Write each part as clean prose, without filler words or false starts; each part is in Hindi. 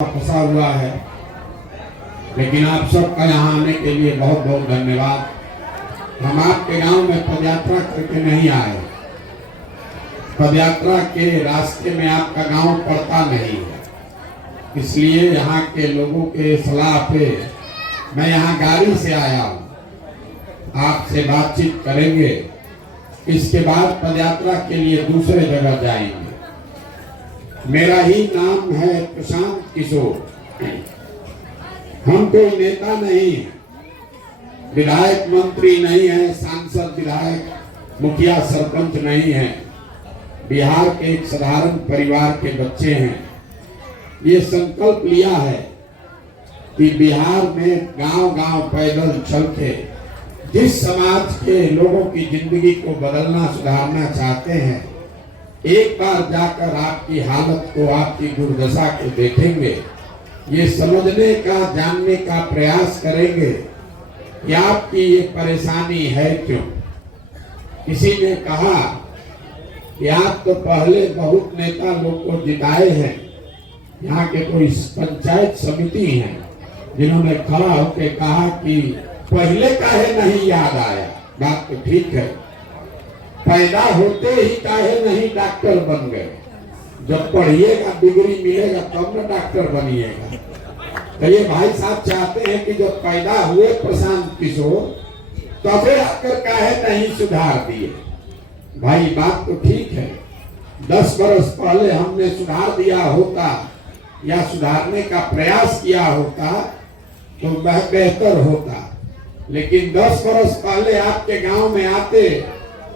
फंसा हुआ है, लेकिन आप सबका यहाँ आने के लिए बहुत बहुत धन्यवाद। हम आपके गांव में पदयात्रा करके नहीं आए। पदयात्रा के रास्ते में आपका गांव पड़ता नहीं है, इसलिए यहाँ के लोगों के सलाह पे मैं यहाँ गाड़ी से आया हूँ। आपसे बातचीत करेंगे, इसके बाद पदयात्रा के लिए दूसरे जगह जाएंगे। मेरा ही नाम है प्रशांत किशोर। हम कोई नेता नहीं है, विधायक मंत्री नहीं है, सांसद विधायक मुखिया सरपंच नहीं है। बिहार के एक साधारण परिवार के बच्चे हैं। ये संकल्प लिया है कि बिहार में गांव-गांव पैदल चल के जिस समाज के लोगों की जिंदगी को बदलना सुधारना चाहते हैं, एक बार जाकर आपकी हालत को, आपकी दुर्दशा को देखेंगे। ये समझने का, जानने का प्रयास करेंगे कि आपकी ये परेशानी है क्यों। किसी ने कहा कि आप तो पहले बहुत नेता लोग को जिताए हैं। यहाँ के कोई पंचायत समिति हैं जिन्होंने खड़ा होकर कहा कि पहले काहे नहीं याद आया। बात तो ठीक है, पैदा होते ही काहे नहीं डॉक्टर बन गए। जब पढ़िएगा, डिग्री मिलेगा तब ना डॉक्टर बनिएगा। तो ये भाई साहब चाहते हैं कि जब पैदा हुए प्रशांत किशोर, तबे आकर काहे नहीं सुधार दिए। भाई बात तो ठीक है, 10 बरस पहले हमने सुधार दिया होता या सुधारने का प्रयास किया होता तो वह बेहतर होता। लेकिन 10 बरस पहले आपके गांव में आते,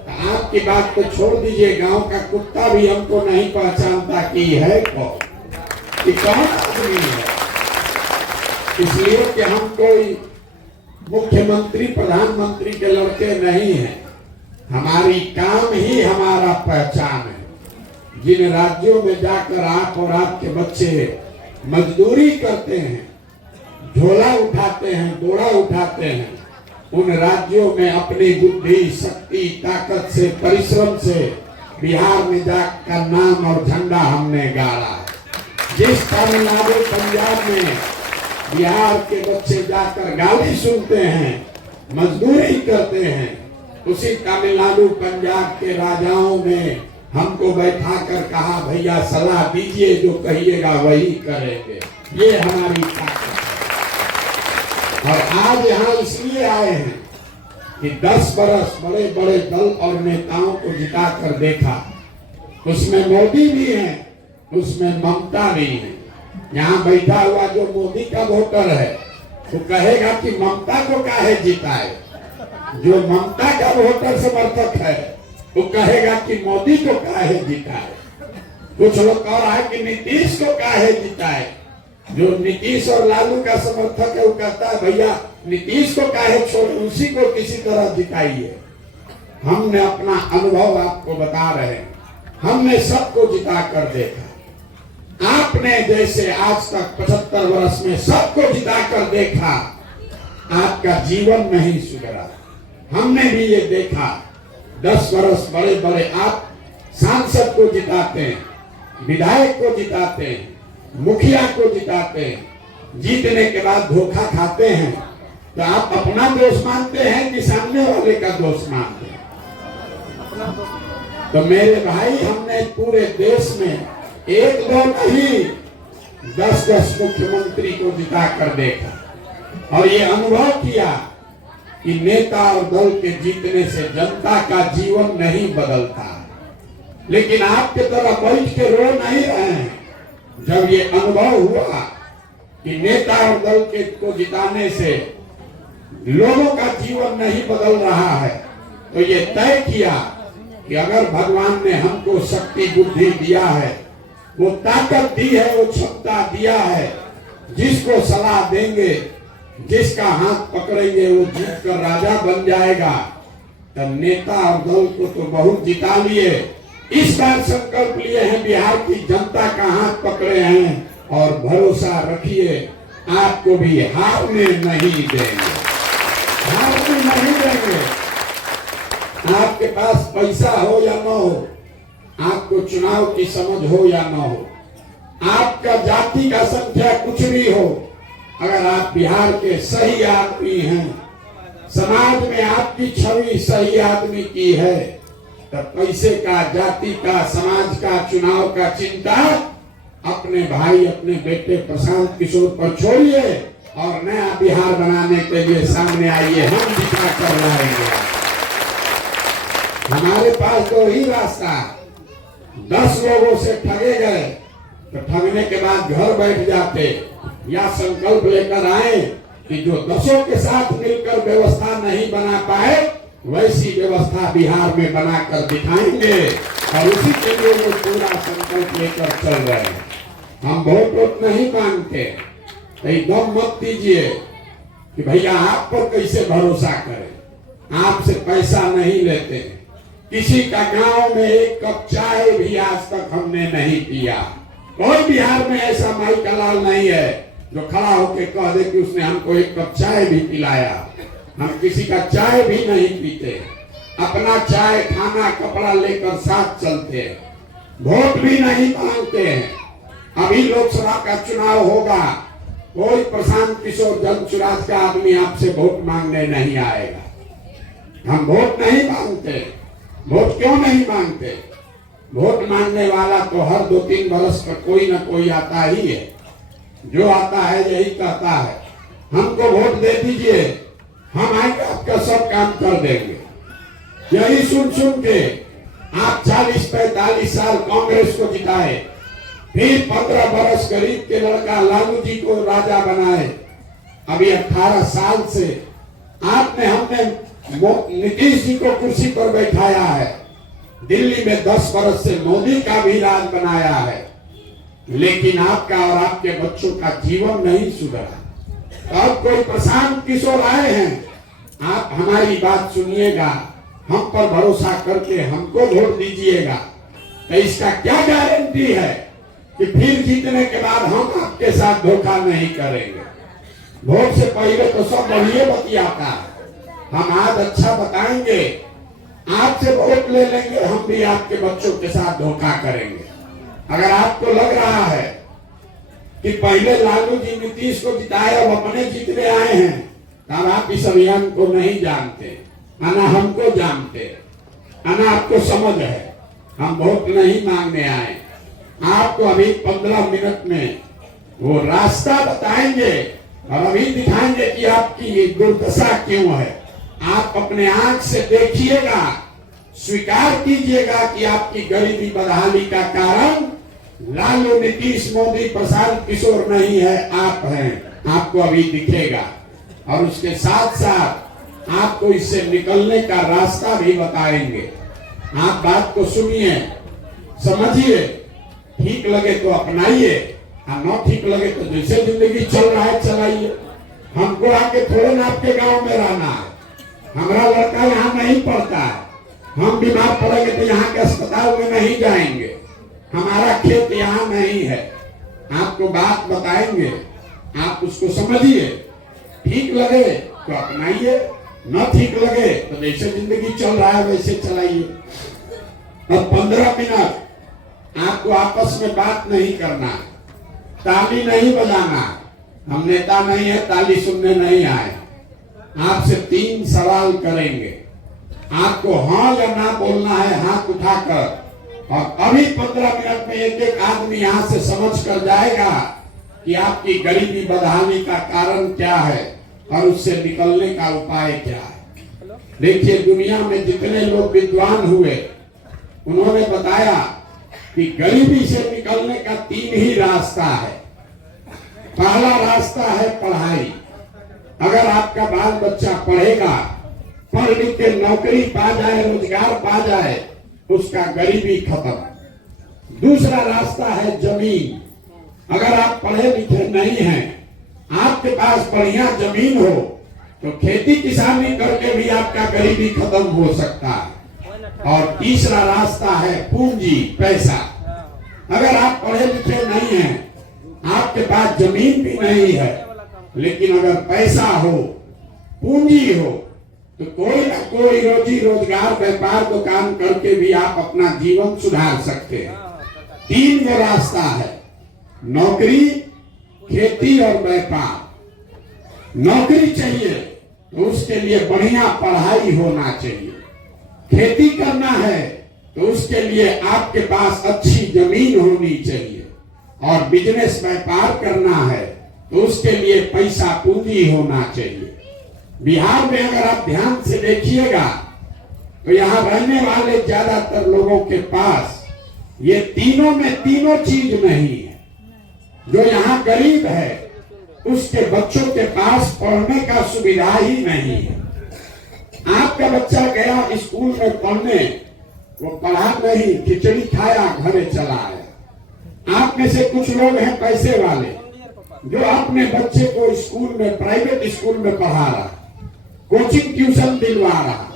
आपकी बात तो छोड़ दीजिए, गांव का कुत्ता भी हमको नहीं पहचानता कि है कौन, कि कौन आदमी है। इसलिए कि हम कोई मुख्यमंत्री प्रधानमंत्री के लड़के नहीं हैं। हमारी काम ही हमारा पहचान है। जिन राज्यों में जाकर आप और आपके बच्चे मजदूरी करते हैं, झोला उठाते हैं, बोरा उठाते हैं, उन राज्यों में अपनी बुद्धि, शक्ति, ताकत से, परिश्रम से बिहार में जाकर नाम और झंडा हमने गाड़ा है। जिस तमिलनाडु, पंजाब में बिहार के बच्चे जाकर गाली सुनते हैं, मजदूरी करते हैं, उसी तमिलनाडु, पंजाब के राजाओं ने हमको बैठाकर कहा, भैया सलाह दीजिए, जो कहिएगा वही करेंगे। ये हमारी ताकत। और आज यहाँ इसलिए आए हैं कि 10 बरस बड़े बड़े दल और नेताओं को जिता कर देखा। उसमें मोदी भी है, उसमें ममता भी है। यहाँ बैठा हुआ जो मोदी का वोटर है वो कहेगा कि ममता को काहे जिताए। जो ममता का वोटर समर्थक है वो कहेगा कि मोदी को काहे जिताए। कुछ लोग कह रहा है कि नीतीश को काहे जिताए। जो नीतीश और लालू का समर्थक है वो कहता है भैया नीतीश को काहे छोड़े, उसी को किसी तरह जिताइए। हमने अपना अनुभव आपको बता रहे हैं। हमने सबको जिता कर देखा। आपने जैसे आज तक 75 वर्ष में सबको जिता कर देखा, आपका जीवन नहीं सुधरा। हमने भी ये देखा, 10 वर्ष बड़े बड़े आप सांसद को जिताते हैं, विधायक को जिताते हैं, मुखिया को जिताते हैं। जीतने के बाद धोखा खाते हैं तो आप अपना दोष मानते हैं कि सामने वाले का दोष मानते हैं। तो मेरे भाई, हमने पूरे देश में 1-2 नहीं 10-10 मुख्यमंत्री को जिता कर देखा और ये अनुभव किया कि नेता और दल के जीतने से जनता का जीवन नहीं बदलता। लेकिन आपके तरह बैठ के रो नहीं रहे हैं। जब ये अनुभव हुआ कि नेता और दल के को जिताने से लोगों का जीवन नहीं बदल रहा है, तो ये तय किया कि अगर भगवान ने हमको शक्ति, बुद्धि दिया है, वो ताकत दी है, वो क्षमता दिया है, जिसको सलाह देंगे, जिसका हाथ पकड़ेंगे, वो जीत कर राजा बन जाएगा। तब नेता और दल को तो बहुत जिता लिए। इस बार संकल्प लिए हैं, बिहार की जनता का हाथ पकड़े हैं और भरोसा रखिए, आपको भी हारने नहीं देंगे, हारने नहीं देंगे। आपके पास पैसा हो या न हो, आपको चुनाव की समझ हो या न हो, आपका जाति का संख्या कुछ भी हो, अगर आप बिहार के सही आदमी हैं, समाज में आपकी छवि सही आदमी की है, तब पैसे का, जाति का, समाज का, चुनाव का चिंता अपने भाई, अपने बेटे प्रशांत किशोर पर छोड़िए और नया बिहार बनाने के लिए सामने आइए। हम दिखा कर लाएंगे। हमारे पास तो ही रास्ता, 10 लोगों से ठगे गए तो ठगने के बाद घर बैठ जाते, या संकल्प लेकर आए कि जो 10 के साथ मिलकर व्यवस्था नहीं बना पाए, वैसी व्यवस्था बिहार में बनाकर दिखाएंगे और उसी के लिए वो पूरा संकल्प लेकर चल रहे हैं। हम वोट नहीं मांगते, एकदम मत दीजिए कि भैया आप पर कैसे भरोसा करें। आपसे पैसा नहीं लेते, किसी का गांव में एक कप चाय भी आज तक हमने नहीं पिया। कोई बिहार में ऐसा माई का लाल नहीं है जो खड़ा होकर कह दे कि उसने हमको एक कप चाय भी पिलाया। हम किसी का चाय भी नहीं पीते, अपना चाय, खाना, कपड़ा लेकर साथ चलते हैं। वोट भी नहीं मांगते हैं। अभी लोकसभा का चुनाव होगा, कोई प्रशांत किशोर जनसुराज का आदमी आपसे वोट मांगने नहीं आएगा। हम वोट नहीं मांगते। वोट क्यों नहीं मांगते? वोट मांगने वाला तो हर 2-3 वर्ष पर कोई ना कोई आता ही है। जो आता है यही कहता है हमको वोट दे दीजिए, हम आएंगे आपका सब काम कर देंगे। यही सुन सुन के आप 40-45 साल कांग्रेस को जिताए, फिर 15 बरस गरीब के लड़का लालू जी को राजा बनाए। अभी 18 साल से आपने, हमने नीतीश जी को कुर्सी पर बैठाया है। दिल्ली में 10 बरस से मोदी का भी राज बनाया है, लेकिन आपका और आपके बच्चों का जीवन नहीं सुधरा। अब कोई प्रशांत किशोर आए हैं, आप हमारी बात सुनिएगा, हम पर भरोसा करके हमको वोट दीजिएगा। तो इसका क्या गारंटी है कि फिर जीतने के बाद हम आपके साथ धोखा नहीं करेंगे? वोट से पहले तो सब बढ़िया बतियाता है। हम आज अच्छा बताएंगे, आपसे वोट ले लेंगे, हम भी आपके बच्चों के साथ धोखा करेंगे। अगर आपको लग रहा है कि पहले लालू जी नीतीश को जिताए और अपने जीतने आए हैं, तब आप इस अभियान को नहीं जानते, ना हमको जानते, ना आपको समझ है। हम वोट नहीं मांगने आए। आपको अभी 15 मिनट में वो रास्ता बताएंगे और अभी दिखाएंगे कि आपकी ये दुर्दशा क्यों है। आप अपने आंख से देखिएगा, स्वीकार कीजिएगा कि आपकी गरीबी बदहाली का कारण लालू, नीतीश, मोदी, प्रशांत किशोर नहीं है, आप हैं। आपको अभी दिखेगा और उसके साथ साथ आपको इससे निकलने का रास्ता भी बताएंगे। आप बात को सुनिए, समझिए, ठीक लगे तो अपनाइए और न ठीक लगे तो जैसे जिंदगी चल रहा है चलाइए। हमको आके थोड़े ना आपके गांव में रहना है। हमारा लड़का यहाँ नहीं पढ़ता है, हम बीमार पड़ेंगे तो यहाँ के अस्पताल में नहीं जाएंगे। हमारा खेत यहाँ नहीं है। आपको बात बताएंगे, आप उसको समझिए, ठीक लगे तो अपनाइए, न ठीक लगे तो जैसे जिंदगी चल रहा है वैसे चलाइए। और 15 मिनट आपको आपस में बात नहीं करना, ताली नहीं बजाना। हम नेता नहीं है, ताली सुनने नहीं आए। आपसे 3 सवाल करेंगे, आपको हाँ या ना बोलना है हाथ उठाकर। और अभी 15 मिनट में एक आदमी यहाँ से समझ कर जाएगा कि आपकी गरीबी बदहाली का कारण क्या है और उससे निकलने का उपाय क्या है। देखिए, दुनिया में जितने लोग विद्वान हुए, उन्होंने बताया कि गरीबी से निकलने का 3 ही रास्ता है। पहला रास्ता है पढ़ाई। अगर आपका बाल बच्चा पढ़ेगा, पढ़ लिख के नौकरी पा जाए, रोजगार पा जाए, उसका गरीबी खत्म। दूसरा रास्ता है जमीन। अगर आप पढ़े लिखे नहीं हैं, आपके पास बढ़िया जमीन हो, तो खेती किसानी करके भी आपका गरीबी खत्म हो सकता है। और तीसरा रास्ता है पूंजी, पैसा। अगर आप पढ़े लिखे नहीं हैं, आपके पास जमीन भी नहीं है, लेकिन अगर पैसा हो, पूंजी हो, तो कोई ना कोई रोजी रोजगार, व्यापार, दुकान करके भी आप अपना जीवन सुधार सकते हैं। 3 वो रास्ता है। नौकरी, खेती और व्यापार। नौकरी चाहिए तो उसके लिए बढ़िया पढ़ाई होना चाहिए। खेती करना है तो उसके लिए आपके पास अच्छी जमीन होनी चाहिए। और बिजनेस व्यापार करना है तो उसके लिए पैसा पूंजी होना चाहिए। बिहार में अगर आप ध्यान से देखिएगा तो यहाँ रहने वाले ज्यादातर लोगों के पास ये तीनों में तीनों चीज नहीं है। जो यहाँ गरीब है उसके बच्चों के पास पढ़ने का सुविधा ही नहीं है। आपका बच्चा गया स्कूल में पढ़ने, वो पढ़ा नहीं, खिचड़ी खाया, घरे चला आया। आप में से कुछ लोग हैं पैसे वाले जो अपने बच्चे को स्कूल में, प्राइवेट स्कूल में पढ़ा रहा, कोचिंग ट्यूशन दिलवा रहा,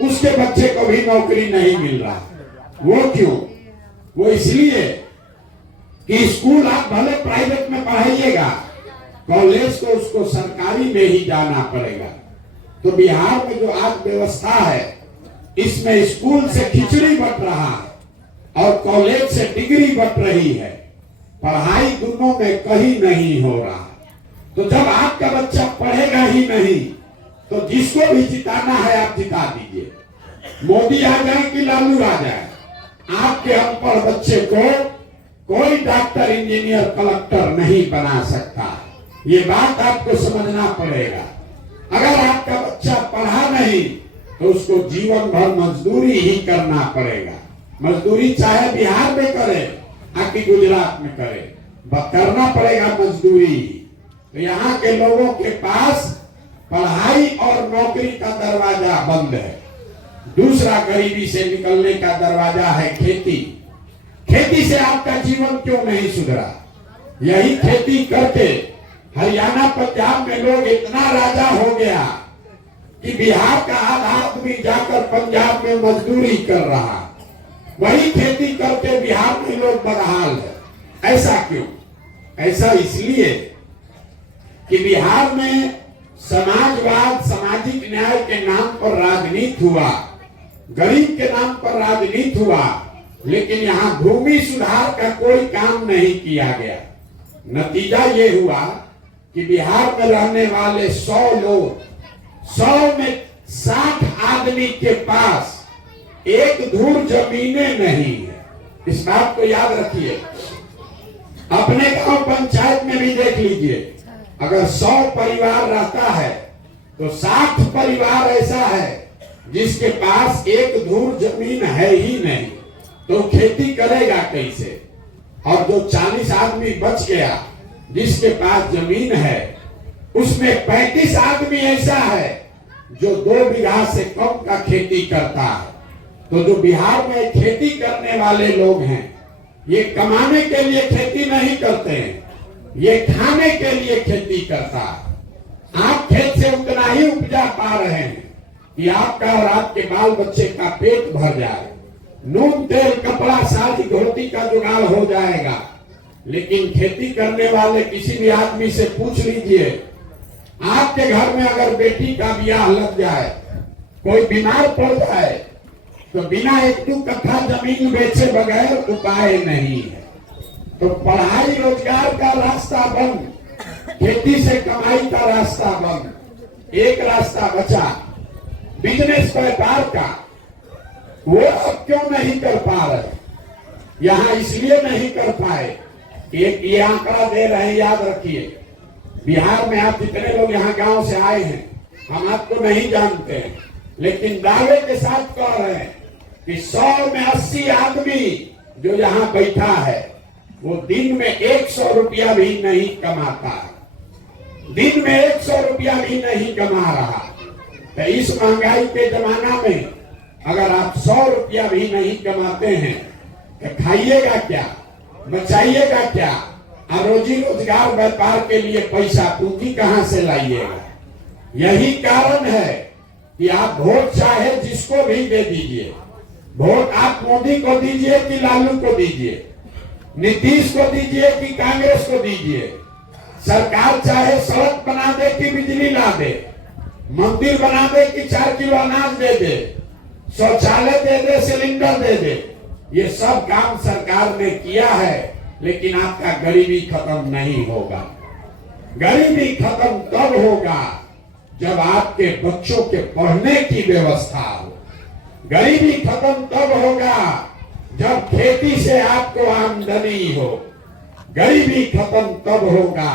उसके बच्चे को भी नौकरी नहीं मिल रहा। वो क्यों? वो इसलिए कि स्कूल आप भले प्राइवेट में पढ़ाइएगा, कॉलेज को उसको सरकारी में ही जाना पड़ेगा। तो बिहार में जो आज व्यवस्था है, इसमें स्कूल से खिचड़ी बट रहा है और कॉलेज से डिग्री बट रही है। पढ़ाई दोनों में कहीं नहीं हो रहा। तो जब आपका बच्चा पढ़ेगा ही नहीं तो जिसको भी जिताना है आप जिता दीजिए। मोदी आ जाए कि लालू आ जाए, आपके अनपढ़ बच्चे को कोई डॉक्टर, इंजीनियर, कलेक्टर नहीं बना सकता। ये बात आपको समझना पड़ेगा। अगर आपका बच्चा पढ़ा नहीं तो उसको जीवन भर मजदूरी ही करना पड़ेगा। मजदूरी चाहे बिहार में करे आकि गुजरात में करे, करना पड़ेगा मजदूरी। तो यहाँ के लोगों के पास पढ़ाई और नौकरी का दरवाजा बंद है। दूसरा गरीबी से निकलने का दरवाजा है खेती। खेती से आपका जीवन क्यों नहीं सुधरा? यही खेती करके हरियाणा, पंजाब में लोग इतना राजा हो गया कि बिहार का आधा आदमी जाकर पंजाब में मजदूरी कर रहा। वही खेती करके बिहार में लोग बदहाल है। ऐसा क्यों? ऐसा इसलिए कि बिहार में समाजवाद, सामाजिक न्याय के नाम पर राजनीति हुआ, गरीब के नाम पर राजनीति हुआ, लेकिन यहाँ भूमि सुधार का कोई काम नहीं किया गया। नतीजा ये हुआ कि बिहार में रहने वाले 100 लोग, 100 में 60 आदमी के पास एक धूर जमीनें नहीं है। इस बात को याद रखिए। अपने गांव पंचायत में भी देख लीजिए, अगर 100 परिवार रहता है तो 60 परिवार ऐसा है जिसके पास एक धूर जमीन है ही नहीं, तो खेती करेगा कैसे? और जो 40 आदमी बच गया जिसके पास जमीन है, उसमें 35 आदमी ऐसा है जो 2 बीघा से कम का खेती करता है। तो जो बिहार में खेती करने वाले लोग हैं, ये कमाने के लिए खेती नहीं करते हैं, ये खाने के लिए खेती करता है। आप खेत से उतना ही उपजा पा रहे हैं कि आपका और आपके बाल बच्चे का पेट भर जाए, नून, तेल, कपड़ा, साड़ी, धोती का जुगाड़ हो जाएगा। लेकिन खेती करने वाले किसी भी आदमी से पूछ लीजिए, आपके घर में अगर बेटी का ब्याह लग जाए, कोई बीमार पड़ जाए, तो बिना 1-2 कट्ठा जमीन बेचे बगैर उपाय नहीं है। तो पढ़ाई रोजगार का रास्ता बंद, खेती से कमाई का रास्ता बंद। एक रास्ता बचा बिजनेस व्यापार का, वो अब क्यों नहीं कर पा रहे? यहाँ इसलिए नहीं कर पाए। एक ये आंकड़ा दे रहे हैं, याद रखिए। बिहार में आप जितने लोग यहाँ गांव से आए हैं, हम आपको नहीं जानते हैं, लेकिन दावे के साथ कह रहे हैं कि 100 में 80 आदमी जो यहाँ बैठा है वो दिन में 100 रुपया भी नहीं कमाता है। दिन में 100 रुपया भी नहीं कमा रहा। तो इस महंगाई के जमाना में अगर आप 100 रुपया भी नहीं कमाते हैं तो खाइएगा क्या, बचाइएगा क्या? और रोजी रोजगार व्यापार के लिए पैसा पूंजी कहां से लाइएगा? यही कारण है कि आप वोट चाहे जिसको भी दे दीजिए, वोट आप मोदी को दीजिए कि लालू को दीजिए, नीतीश को दीजिए कि कांग्रेस को दीजिए, सरकार चाहे सड़क बना दे कि बिजली ला दे, मंदिर बना दे कि 4 किलो अनाज दे दे, शौचालय दे दे, सिलेंडर दे दे, ये सब काम सरकार ने किया है। लेकिन आपका गरीबी खत्म नहीं होगा। गरीबी खत्म तब होगा जब आपके बच्चों के पढ़ने की व्यवस्था हो। गरीबी खत्म तब होगा जब खेती से आपको आमदनी हो। गरीबी खत्म तब होगा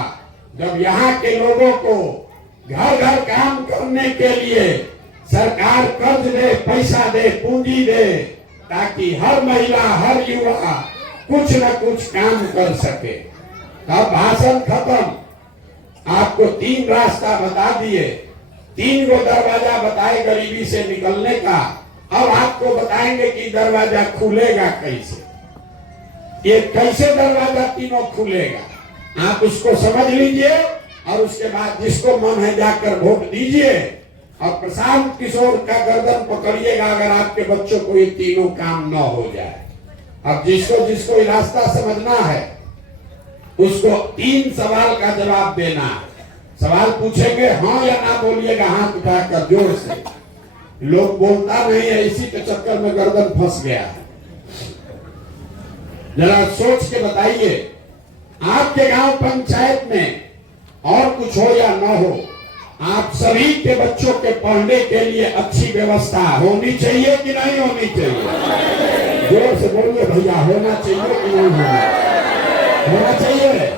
जब यहाँ के लोगों को घर घर काम करने के लिए सरकार कर्ज दे, पैसा दे, पूंजी दे, ताकि हर महिला, हर युवा कुछ न कुछ काम कर सके। अब भाषण खत्म। आपको 3 रास्ता बता दिए, 3 गो दरवाजा बताए गरीबी से निकलने का। अब आपको बताएंगे कि दरवाजा खुलेगा कैसे। ये कैसे दरवाजा तीनों खुलेगा, आप उसको समझ लीजिए और उसके बाद जिसको मन है जाकर वोट दीजिए और प्रशांत किशोर का गर्दन पकड़िएगा अगर आपके बच्चों को ये तीनों काम न हो जाए। अब जिसको जिसको रास्ता समझना है उसको 3 सवाल का जवाब देना है। सवाल पूछेंगे, हाँ या ना बोलिएगा हाथ उठाकर जोर से। लोग बोलता नहीं है, इसी के चक्कर में गर्दन फंस गया है। जरा सोच के बताइए, आपके गांव पंचायत में और कुछ हो या न हो, आप सभी के बच्चों के पढ़ने के लिए अच्छी व्यवस्था होनी चाहिए कि नहीं होनी चाहिए? जोर से बोलिए भैया, होना चाहिए कि नहीं होना चाहिए?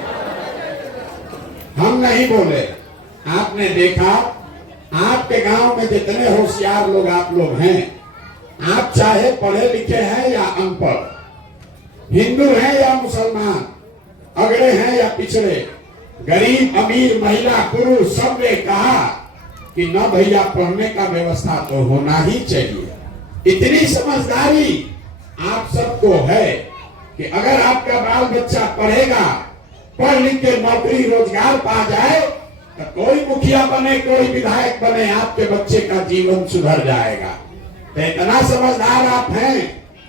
हम नहीं बोले। आपने देखा आपके गांव में जितने होशियार लोग आप लोग हैं, आप चाहे पढ़े लिखे हैं या अनपढ़, हिंदू हैं या मुसलमान, अगड़े हैं या पिछड़े, गरीब अमीर महिला पुरुष, सब ने कहा कि न भैया पढ़ने का व्यवस्था तो होना ही चाहिए। इतनी समझदारी आप सबको है कि अगर आपका बाल बच्चा पढ़ेगा, पढ़ लिख के नौकरी रोजगार पा जाए तो कोई मुखिया बने, कोई विधायक बने, आपके बच्चे का जीवन सुधर जाएगा। तो इतना समझदार आप हैं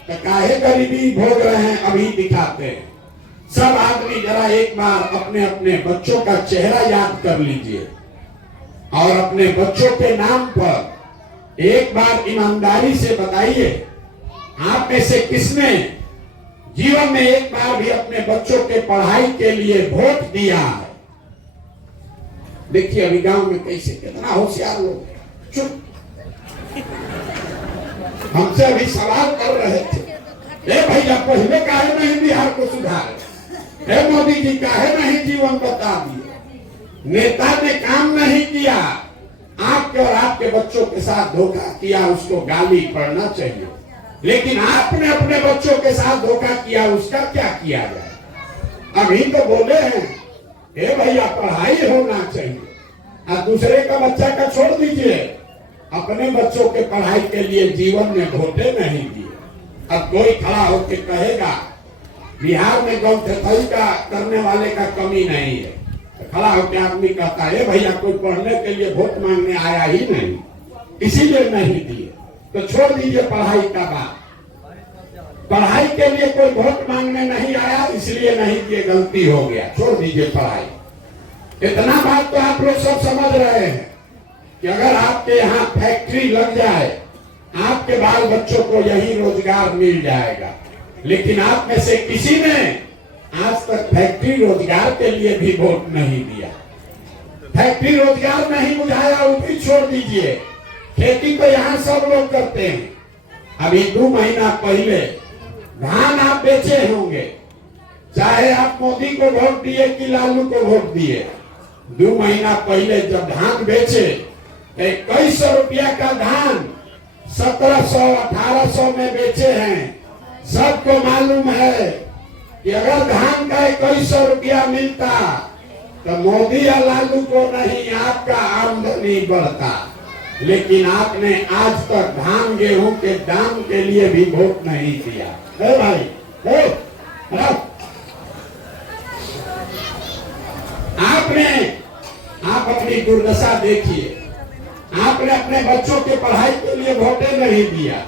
तो काहे गरीबी भोग रहे हैं अभी दिखाते हैं। सब आदमी जरा एक बार अपने अपने बच्चों का चेहरा याद कर लीजिए और अपने बच्चों के नाम पर एक बार ईमानदारी से बताइए, आप में से किसने जीवन में एक बार भी अपने बच्चों के पढ़ाई के लिए वोट दिया है? देखिए अभी गांव में कैसे कितना होशियार लोग। चुप, हमसे अभी सवाल कर रहे थे, ए भैया पहले काहे नहीं बिहार को सुधारे? हे मोदी जी काहे नहीं जीवन बता दिए? नेता ने काम नहीं किया, आपके और आपके बच्चों के साथ धोखा किया, उसको गाली पड़ना चाहिए। लेकिन आपने अपने बच्चों के साथ धोखा किया, उसका क्या किया जाए? अभी तो बोले हैं हे भैया पढ़ाई होना चाहिए, और दूसरे का बच्चा का छोड़ दीजिए, अपने बच्चों के पढ़ाई के लिए जीवन में वोटे नहीं दिए। अब कोई खड़ा होकर कहेगा बिहार में गौ सफाई का करने वाले का कमी नहीं है, तो खड़ा होकर आदमी कहता है भैया कोई पढ़ने के लिए वोट मांगने आया ही नहीं, इसीलिए नहीं दिए। तो छोड़ दीजिए पढ़ाई का बात, पढ़ाई के लिए कोई वोट मांगने नहीं आया इसलिए नहीं दिए, गलती हो गया, छोड़ दीजिए पढ़ाई। इतना बात तो आप लोग सब समझ रहे हैं कि अगर आपके यहाँ फैक्ट्री लग जाए, आपके बाल बच्चों को यही रोजगार मिल जाएगा। लेकिन आप में से किसी ने आज तक फैक्ट्री रोजगार के लिए भी वोट नहीं दिया। फैक्ट्री रोजगार नहीं बुझाया, वो भी छोड़ दीजिए। खेती तो यहाँ सब लोग करते हैं। अभी 2 महीना पहले धान आप बेचे होंगे, चाहे आप मोदी को वोट दिए कि लालू को वोट दिए। 2 महीना पहले जब धान बेचे, 2100 रुपया का धान 1700 1800 में बेचे हैं। सबको मालूम है कि अगर धान का 2100 रुपया मिलता तो मोदी या लालू को नहीं, आपका आमदनी बढ़ता। लेकिन आपने आज तक धान गेहूं के दाम के लिए भी वोट नहीं दिया है भाई। आप अपनी दुर्दशा देखिए, आपने अपने बच्चों के पढ़ाई के लिए वोटे नहीं दिया,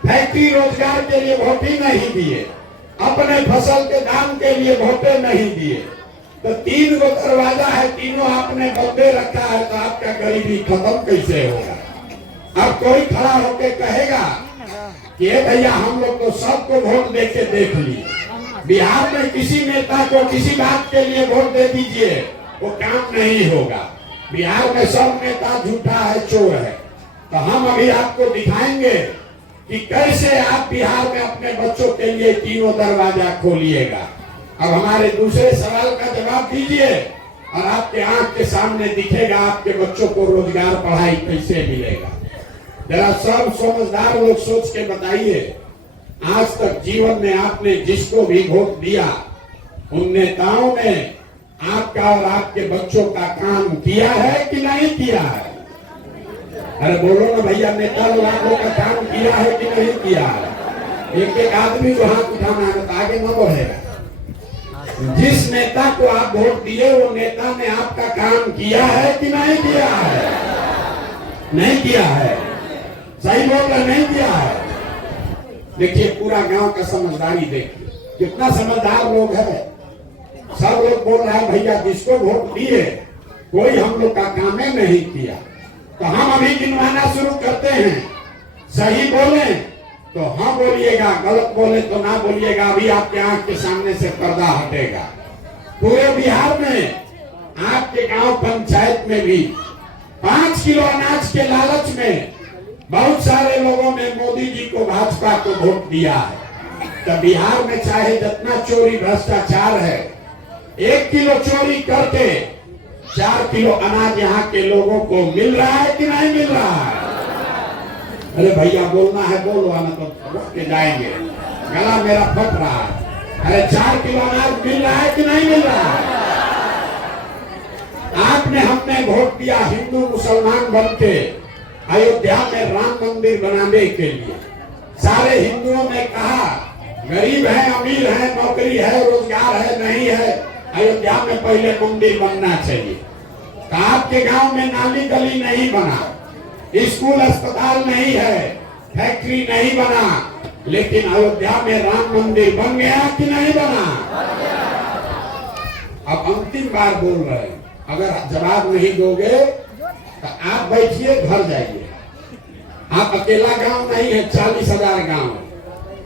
फैक्ट्री रोजगार के लिए वोट ही नहीं दिए, अपने फसल के दाम के लिए वोटे नहीं दिए। तो 3 गो दरवाजा है, तीनों आपने बंदे रखा है, तो आपका गरीबी खत्म कैसे होगा? अब कोई खड़ा होकर कहेगा कि भैया हम लोग तो सबको वोट देके देख लिए, बिहार में किसी नेता को किसी बात के लिए वोट दे दीजिए, वो काम नहीं होगा। बिहार में सब नेता झूठा है, चोर है। तो हम अभी आपको दिखाएंगे कि कैसे आप बिहार में अपने बच्चों के लिए तीनों दरवाजा खोलिएगा। अब हमारे दूसरे सवाल का जवाब दीजिए और आपके आंख के सामने दिखेगा आपके बच्चों को रोजगार, पढ़ाई कैसे मिलेगा। जरा सब समझदार लोग सोच के बताइए, आज तक जीवन में आपने जिसको भी वोट दिया, उन नेताओं ने आपका और आपके बच्चों का काम किया है कि नहीं किया है? अरे बोलो ना भैया, नेता लोग आप लोग का काम किया है कि नहीं किया है? एक एक आदमी को हाथ उठाना है तो आगे न बढ़ेगा। जिस नेता को आप वोट दिए, वो नेता ने आपका काम किया है कि नहीं किया है? नहीं किया है। सही बोल रहे, नहीं किया है। देखिए पूरा गांव का समझदारी देखिए, कितना समझदार लोग है। सब लोग बोल रहा है भैया जिसको वोट दिए कोई हम लोग का काम नहीं किया। तो हम अभी गिनवाना शुरू करते हैं। सही बोले तो हाँ बोलिएगा, गलत बोले तो ना बोलिएगा। अभी आपके आंख के सामने से पर्दा हटेगा। पूरे बिहार में आपके गांव पंचायत में भी 5 किलो अनाज के लालच में बहुत सारे लोगों ने मोदी जी को, भाजपा को वोट दिया है। तो बिहार में चाहे जितना चोरी भ्रष्टाचार है, 1 किलो चोरी करके 4 किलो अनाज यहाँ के लोगों को मिल रहा है कि नहीं मिल रहा है? अरे भैया बोलना है बोलो, आना तो वोट के जाएंगे, गला मेरा फट रहा है। अरे 4 किलो अनाज मिल रहा है कि नहीं मिल रहा है? आपने हमने वोट दिया हिंदू मुसलमान बन के अयोध्या में राम मंदिर बनाने के लिए। सारे हिंदुओं ने कहा गरीब है, अमीर है, नौकरी है, रोजगार है, नहीं है, अयोध्या में पहले मंदिर बनना चाहिए। तो आपके गांव में नाली गली नहीं बना, स्कूल अस्पताल नहीं है, फैक्ट्री नहीं बना, लेकिन अयोध्या में राम मंदिर बन गया कि नहीं बना? अब अंतिम बार बोल रहे हैं, अगर जवाब नहीं दोगे तो आप बैठिए, घर जाइए। आप अकेला गांव नहीं है, 40,000 गांव।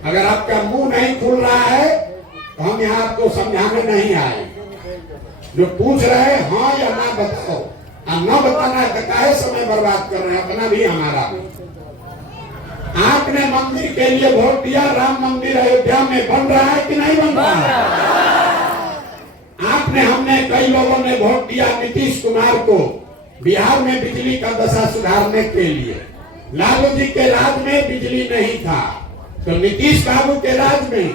अगर आपका मुंह नहीं खुल रहा है तो हम यहाँ आपको समझाने नहीं आए। जो पूछ रहे हैं हाँ या ना बताओ, और ना बताना है तो काहे समय बर्बाद कर रहे हैं, अपना भी हमारा भी। आपने मंदिर के लिए वोट दिया, राम मंदिर अयोध्या में बन रहा है कि नहीं बन रहा है? आपने हमने कई लोगों ने वोट दिया नीतीश कुमार को बिहार में बिजली का दशा सुधारने के लिए। लालू जी के राज में बिजली नहीं था, तो नीतीश बाबू के राज में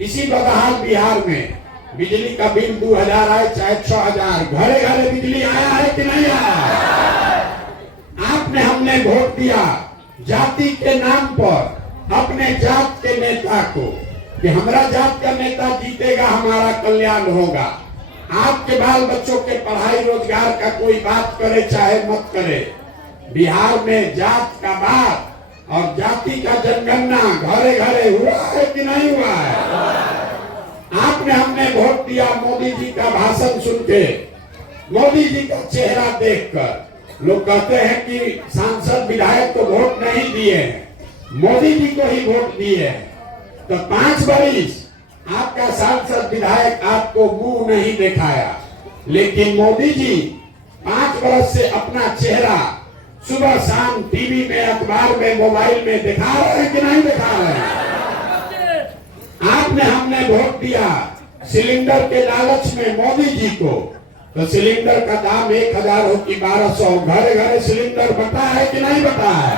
इसी बदहाल बिहार में बिजली का बिल 2000 आए चाहे 6000, घरे घरे बिजली आया है कि नहीं आया? आपने हमने वोट दिया जाति के नाम पर अपने जात के नेता को कि हमारा जात का नेता जीतेगा, हमारा कल्याण होगा। आपके बाल बच्चों के पढ़ाई रोजगार का कोई बात करे चाहे मत करे, बिहार में जात का बात और जाति का जनगणना घरे घरे हुआ है कि नहीं हुआ है? आपने हमने वोट दिया मोदी जी का भाषण सुन के, मोदी जी का चेहरा देखकर। लोग कहते हैं कि सांसद विधायक को वोट नहीं दिए, मोदी जी को ही वोट दिए। तो 5 वर्ष आपका सांसद विधायक आपको मुंह नहीं दिखाया, लेकिन मोदी जी 5 वर्ष से अपना चेहरा सुबह शाम टीवी में, अखबार में, मोबाइल में दिखा रहे हैं कि नहीं दिखा रहे हैं? आपने हमने वोट दिया सिलेंडर के लालच में मोदी जी को, तो सिलेंडर का दाम 1000 हो कि 1200, घरे घरे सिलेंडर बटा है कि नहीं बटा है?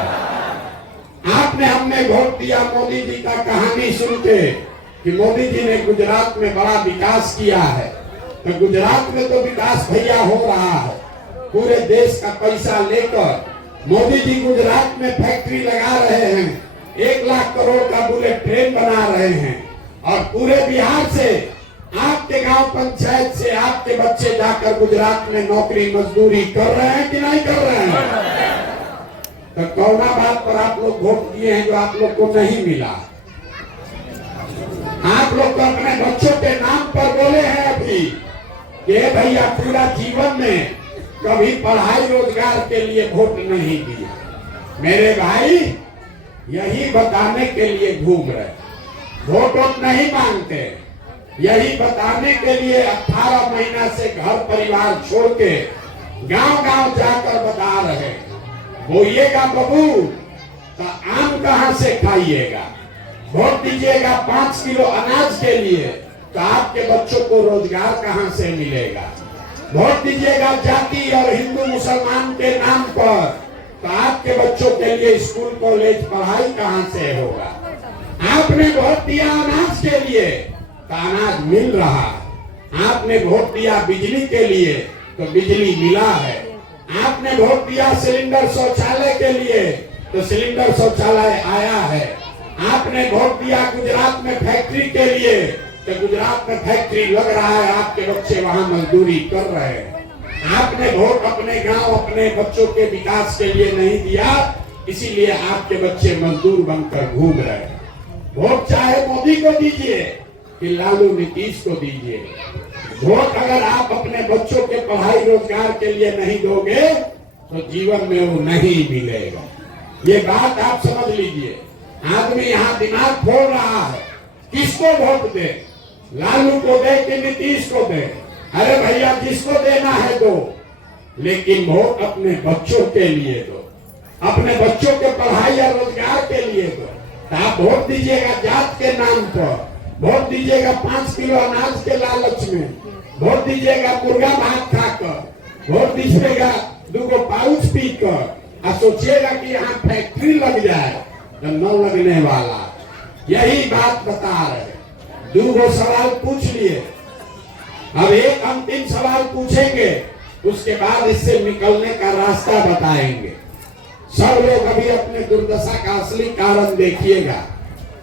आपने हमने वोट दिया मोदी जी का कहानी सुन के कि मोदी जी ने गुजरात में बड़ा विकास किया है। तो गुजरात में तो विकास भैया हो रहा है, पूरे देश का पैसा लेकर मोदी जी गुजरात में फैक्ट्री लगा रहे हैं, 1 लाख करोड़ का बुलेट ट्रेन बना रहे हैं, और पूरे बिहार से आपके गांव पंचायत से आपके बच्चे जाकर गुजरात में नौकरी मजदूरी कर रहे हैं कि नहीं कर रहे हैं? तो कौना बात पर आप लोग वोट दिए हैं जो आप लोग को नहीं मिला? आप लोग तो अपने बच्चों के नाम पर बोले हैं अभी कि भैया पूरा जीवन में कभी पढ़ाई रोजगार के लिए वोट नहीं दिया। मेरे भाई यही बताने के लिए घूम रहे, वोट नहीं मांगते, यही बताने के लिए 18 महीना से घर परिवार छोड़ के गांव गांव जाकर बता रहे बोइएगा बबू तो आम कहां से खाइएगा, वोट दीजिएगा 5 किलो अनाज के लिए तो आपके बच्चों को रोजगार कहां से मिलेगा, वोट दीजिएगा जाति और हिंदू मुसलमान के नाम पर तो आपके बच्चों के लिए स्कूल कॉलेज पढ़ाई कहां से होगा। आपने वोट दिया अनाज के लिए तो अनाज मिल रहा, आपने वोट दिया बिजली के लिए तो बिजली मिला है, आपने वोट दिया सिलेंडर शौचालय के लिए तो सिलेंडर शौचालय आया है, आपने वोट दिया गुजरात में फैक्ट्री के लिए तो गुजरात में फैक्ट्री लग रहा है, आपके बच्चे वहां मजदूरी कर रहे हैं। आपने वोट अपने गांव अपने बच्चों के विकास के लिए नहीं दिया, इसीलिए आपके बच्चे मजदूर बनकर घूम रहे हैं। वोट चाहे मोदी को दीजिए कि लालू नीतीश को दीजिए, वोट अगर आप अपने बच्चों के पढ़ाई रोजगार के लिए नहीं दोगे तो जीवन में वो नहीं मिलेगा। ये बात आप समझ लीजिए। आदमी यहाँ दिमाग फोड़ रहा है, किसको वोट दे, लालू को दे कि नीतीश को दे। अरे भैया जिसको देना है दो, लेकिन वोट अपने बच्चों के लिए दो, अपने बच्चों के पढ़ाई या रोजगार के लिए दो। तो आप वोट दीजिएगा जात के नाम पर, वोट दीजिएगा 5 किलो अनाज के लालच में, वोट दीजिएगा मुर्गा भात खाकर, वोट दीजिएगा 2 पाउच पीकर, और सोचिएगा कि यहाँ फैक्ट्री लग जाए तो न लगने वाला। यही बात बता रहे। 2 सवाल पूछ लिए, अब एक अंतिम सवाल पूछेंगे, उसके बाद इससे निकलने का रास्ता बताएंगे। सब लोग अभी अपने दुर्दशा का असली कारण देखिएगा,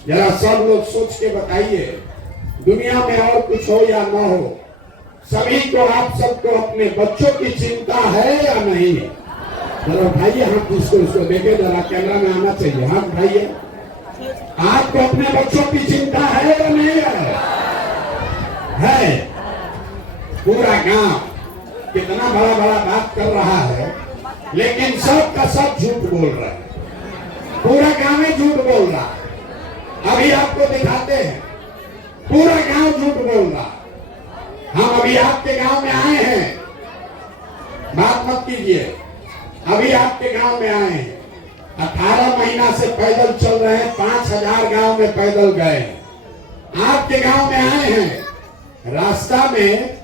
जरा सब लोग सोच के बताइए, दुनिया में और कुछ हो या न हो, सभी को आप सबको अपने बच्चों की चिंता है या नहीं? जरा उठाइए हाथ, उसको देखे जरा, कैमरा में आना चाहिए, हाथ उठाइए। आपको अपने बच्चों की चिंता है या नहीं है? पूरा गांव कितना बड़ा बड़ा बात कर रहा है, लेकिन सब का सब झूठ बोल रहा है, पूरा गांव में झूठ बोल रहा है। अभी आपको दिखाते हैं, पूरा गांव झूठ बोल रहा। हम अभी आपके गांव में आए हैं, बात मत कीजिए, अभी आपके गांव में आए हैं, 18 महीना से पैदल चल रहे हैं, 5000 गांव में पैदल गए, आपके गांव में आए हैं। रास्ता में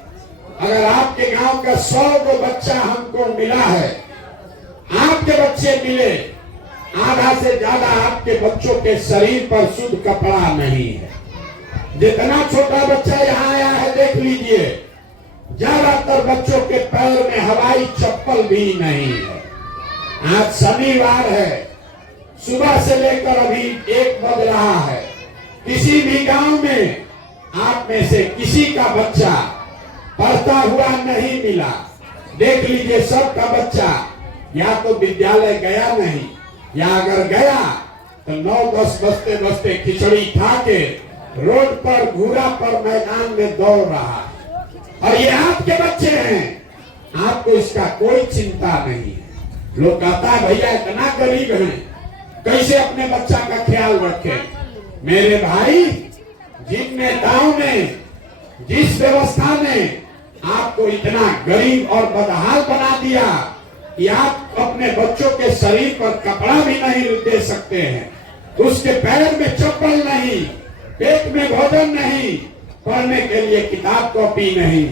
अगर आपके गांव का 100 को बच्चा हमको मिला है, आपके बच्चे मिले, आधा से ज्यादा आपके बच्चों के शरीर पर शुद्ध कपड़ा नहीं है। जितना छोटा बच्चा यहाँ आया है देख लीजिए, ज्यादातर बच्चों के पैर में हवाई चप्पल भी नहीं है। आज शनिवार है, सुबह से लेकर अभी 1 बज रहा है, किसी भी गांव में आप में से किसी का बच्चा पढ़ता हुआ नहीं मिला। देख लीजिए, सबका बच्चा या तो विद्यालय गया नहीं, या अगर गया तो 9-10 बजते बजते खिचड़ी खा के रोड पर घूरा पर मैदान में दौड़ रहा। और ये आपके बच्चे हैं, आपको इसका कोई चिंता नहीं है। लोग कहता है भैया इतना गरीब है, कैसे अपने बच्चा का ख्याल रखे। मेरे भाई, जिन नेताओं ने, जिस व्यवस्था ने आपको इतना गरीब और बदहाल बना दिया कि आप अपने बच्चों के शरीर पर कपड़ा भी नहीं दे सकते हैं, उसके पैर में चप्पल नहीं, पेट में भोजन नहीं, पढ़ने के लिए किताब कॉपी नहीं,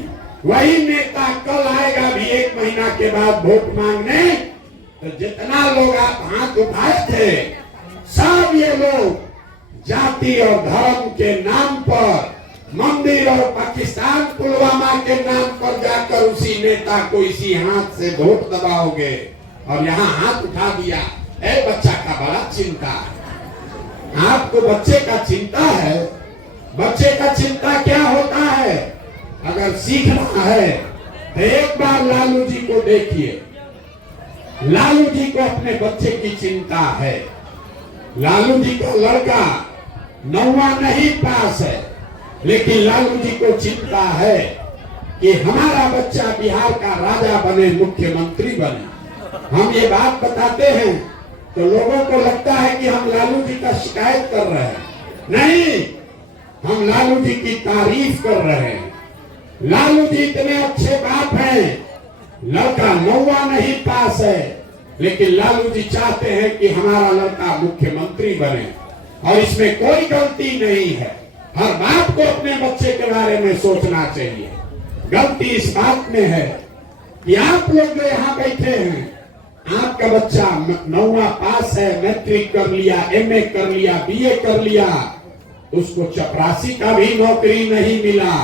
वही नेता कल आएगा भी 1 महीना के बाद वोट मांगने, तो जितना लोग आप हाथ उठाए थे, सब ये लोग जाति और धर्म के नाम पर, मंदिर और पाकिस्तान पुलवामा के नाम पर जाकर उसी नेता को इसी हाथ से वोट दबाओगे। और यहाँ हाथ उठा दिया, ए बच्चा का बड़ा चिंता है। आपको बच्चे का चिंता है? बच्चे का चिंता क्या होता है? अगर सीखना है तो एक बार लालू जी को देखिए। लालू जी को अपने बच्चे की चिंता है। लालू जी का लड़का 9वां नहीं पास है, लेकिन लालू जी को चिंता है कि हमारा बच्चा बिहार का राजा बने, मुख्यमंत्री बने। हम ये बात बताते हैं तो लोगों को लगता है कि हम लालू जी का शिकायत कर रहे हैं। नहीं, हम लालू जी की तारीफ कर रहे हैं। लालू जी इतने अच्छे बाप हैं, लड़का 9वां नहीं पास है, लेकिन लालू जी चाहते हैं कि हमारा लड़का मुख्यमंत्री बने, और इसमें कोई गलती नहीं है। हर बाप को अपने बच्चे के बारे में सोचना चाहिए। गलती इस बात में है कि आप लोग जो यहाँ बैठे हैं, आपका बच्चा 9वां पास है, मैट्रिक कर लिया, MA कर लिया, BA कर लिया, उसको चपरासी का भी नौकरी नहीं मिला,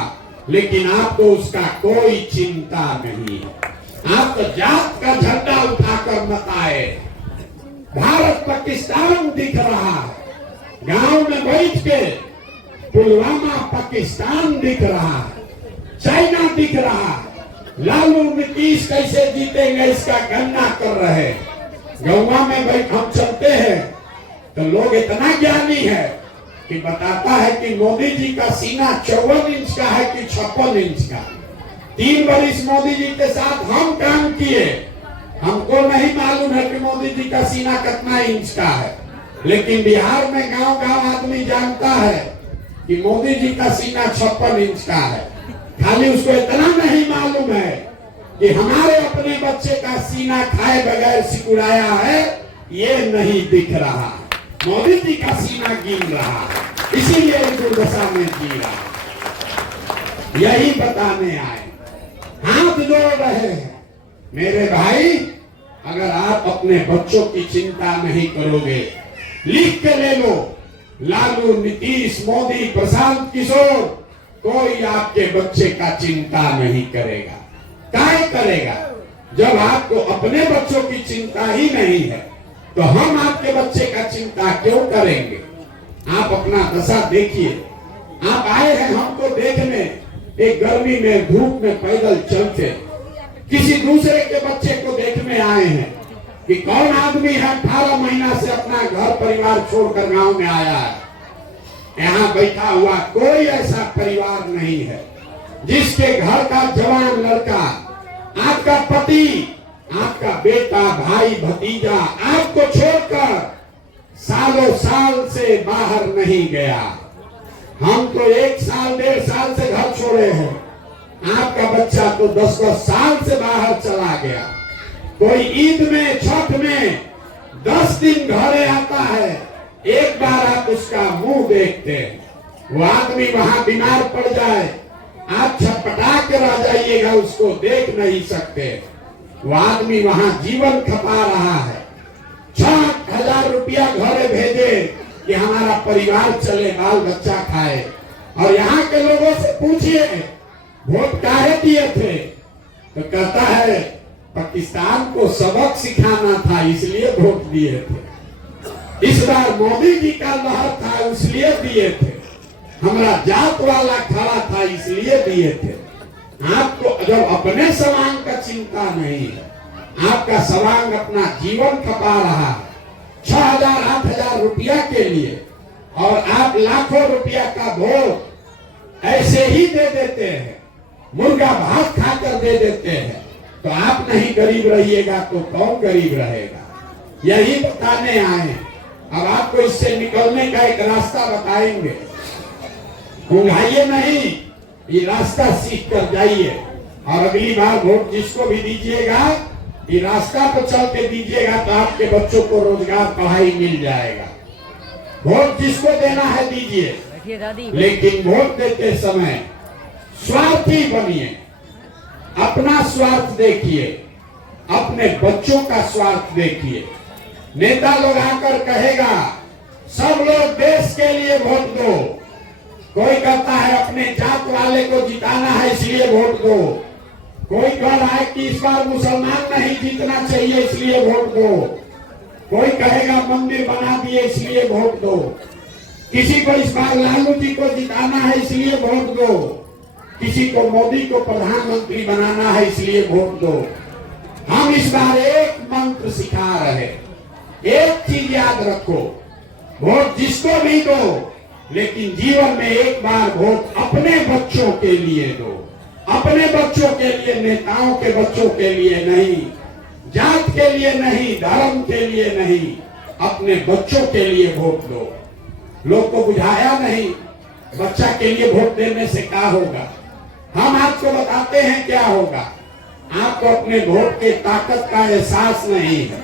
लेकिन आपको उसका कोई चिंता नहीं है। आप तो जात का झंडा उठाकर मत आए। भारत पाकिस्तान दिख रहा है, गांव में बैठ के पुलवामा पाकिस्तान दिख रहा है, चाइना दिख रहा है। लालू नीतीश कैसे जीतेंगे इसका गणना कर रहे। गौवा में बैठ हम चलते हैं तो लोग इतना ज्ञानी है कि बताता है कि मोदी जी का सीना 54 इंच का है कि 56 इंच का। 3 वर्ष मोदी जी के साथ हम काम किए, हमको नहीं मालूम है कि मोदी जी का सीना कितना इंच का है, लेकिन बिहार में गांव गांव आदमी जानता है कि मोदी जी का सीना 56 इंच का है। खाली उसको इतना नहीं मालूम है कि हमारे अपने बच्चे का सीना खाए बगैर सिकुड़ाया है, ये नहीं दिख रहा। मोदी जी का सीना गिन रहा है, इसीलिए दुर्दशा में जी रहा। यही बताने आए, हाथ जोड़ रहे हैं। मेरे भाई, अगर आप अपने बच्चों की चिंता नहीं करोगे, लिख के ले लो, लालू, नीतीश, मोदी, प्रशांत किशोर, कोई आपके बच्चे का चिंता नहीं करेगा। काहे करेगा? जब आपको अपने बच्चों की चिंता ही नहीं है, तो हम आपके बच्चे का चिंता क्यों करेंगे? आप अपना दशा देखिए। आप आए हैं हमको देखने, एक गर्मी में धूप में पैदल चलते, किसी दूसरे के बच्चे को देखने आए हैं कि कौन आदमी है 18 महीना से अपना घर परिवार छोड़कर गांव में आया है। यहाँ बैठा हुआ कोई ऐसा परिवार नहीं है जिसके घर का जवान लड़का, आपका पति, आपका बेटा, भाई, भतीजा आपको छोड़कर सालों साल से बाहर नहीं गया। हम तो 1 साल 1.5 साल से घर छोड़े हैं, आपका बच्चा तो 10-10 साल से बाहर चला गया। कोई ईद में, छठ में 10 दिन घरे आता है, एक बार आप उसका मुंह देखते हैं, वो आदमी वहां बीमार पड़ जाए, आप छटपटा के रह जाइएगा, उसको देख नहीं सकते। वो आदमी वहां जीवन खपा रहा है। 6,000 रुपया घरे भेजे कि हमारा परिवार चले, बाल बच्चा खाए। और यहाँ के लोगों से पूछिए वोट काहे दिए थे, तो कहता है पाकिस्तान को सबक सिखाना था इसलिए वोट दिए थे। इस बार मोदी जी का लहर था इसलिए दिए थे, हमारा जात वाला खड़ा था इसलिए दिए थे। आपको जब अपने समांग का चिंता नहीं है, आपका समांग अपना जीवन खपा रहा है 6,000-8,000 रुपया के लिए, और आप लाखों रुपया का वोट ऐसे ही दे देते हैं, मुर्गा भात खाकर दे देते हैं, तो आप नहीं गरीब रहिएगा तो कौन गरीब रहेगा? यही बताने आए। अब आपको इससे निकलने का एक रास्ता बताएंगे। उंघाइए नहीं, ये रास्ता सीख कर जाइए, और अगली बार वोट जिसको भी दीजिएगा, ये रास्ता पर चल के दीजिएगा, तो आपके बच्चों को रोजगार, पढ़ाई मिल जाएगा। वोट जिसको देना है दीजिए, लेकिन वोट देते समय स्वार्थी बनिए। अपना स्वार्थ देखिए, अपने बच्चों का स्वार्थ देखिए। नेता लोग आकर कहेगा सब लोग देश के लिए वोट दो, कोई कहता है अपने जात वाले को जिताना है इसलिए वोट दो, कोई कह रहा है कि इस बार मुसलमान नहीं जीतना चाहिए इसलिए वोट दो, कोई कहेगा मंदिर बना दिए इसलिए वोट दो, किसी को इस बार लालू जी को जिताना है इसलिए वोट दो, किसी को मोदी को प्रधानमंत्री बनाना है इसलिए वोट दो। हम इस बार एक मंत्र सिखा रहे, एक चीज याद रखो, वोट जिसको भी दो, लेकिन जीवन में एक बार वोट अपने बच्चों के लिए दो। अपने बच्चों के लिए, नेताओं के बच्चों के लिए नहीं, जात के लिए नहीं, धर्म के लिए नहीं, अपने बच्चों के लिए वोट दो। लोग को बुझाया नहीं बच्चा के लिए वोट देने से क्या होगा? हम आपको बताते हैं क्या होगा। आपको अपने वोट की ताकत का एहसास नहीं है।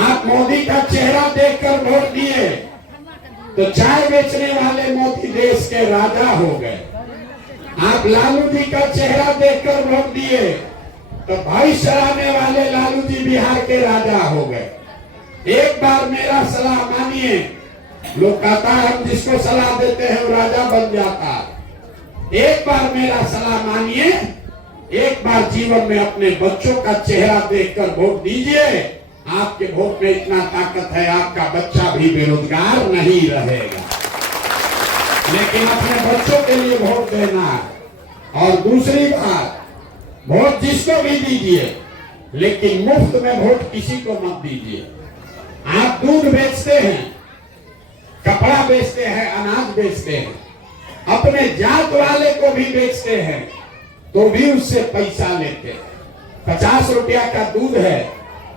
आप मोदी का चेहरा देखकर वोट दिए तो चाय बेचने वाले मोदी देश के राजा हो गए। आप लालू जी का चेहरा देखकर वोट दिए तो भाई चराने वाले लालू जी बिहार के राजा हो गए। एक बार मेरा सलाह मानिए। लोग कहता है हम जिसको सलाह देते हैं वो राजा बन जाता है। एक बार मेरा सलाह मानिए, एक बार जीवन में अपने बच्चों का चेहरा देखकर वोट दीजिए। आपके वोट में इतना ताकत है, आपका बच्चा भी बेरोजगार नहीं रहेगा। लेकिन अपने बच्चों के लिए वोट देना है। और दूसरी बात, वोट जिसको भी दीजिए, लेकिन मुफ्त में वोट किसी को मत दीजिए। आप दूध बेचते हैं, कपड़ा बेचते हैं, अनाज बेचते हैं, अपने जात वाले को भी बेचते हैं तो भी उससे पैसा लेते हैं। 50 रुपया का दूध है,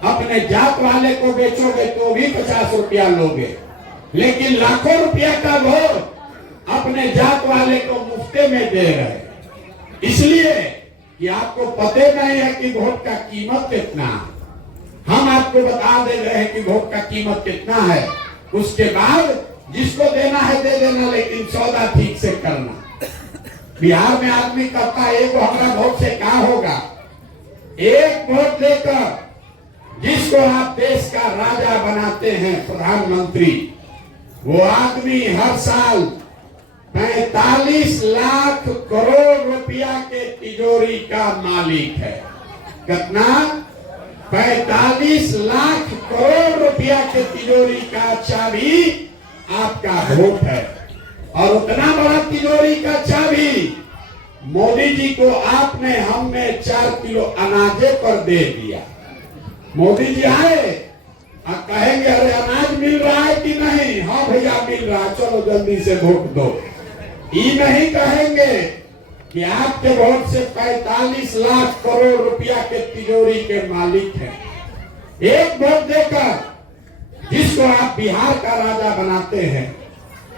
अपने जात वाले को बेचोगे तो भी 50 रुपया लोगे, लेकिन लाखों रुपया का वोट अपने जात वाले को मुफ्ते में दे रहे। इसलिए कि आपको पता नहीं है कि वोट का कीमत कितना है। हम आपको बता दे रहे हैं कि वोट का कीमत कितना है। उसके बाद जिसको देना है दे देना, लेकिन सौदा ठीक से करना। बिहार में आदमी कहता है एक हमारा वोट से क्या होगा। एक वोट देकर जिसको आप देश का राजा बनाते हैं, प्रधानमंत्री, वो आदमी हर साल 45 लाख करोड़ रुपया के तिजोरी का मालिक है। कितना? 45 लाख करोड़ रुपया के तिजोरी का चाबी आपका वोट है। और उतना बड़ा तिजोरी का चाबी मोदी जी को आपने हमने 4 किलो अनाजे पर दे दिया। मोदी जी आए और कहेंगे अरे अनाज मिल रहा है कि नहीं? हाँ भैया मिल रहा है, चलो जल्दी से वोट दो। ये नहीं कहेंगे कि आपके वोट से 45 लाख करोड़ रुपया के तिजोरी के मालिक हैं। एक वोट देकर जिसको आप बिहार का राजा बनाते हैं,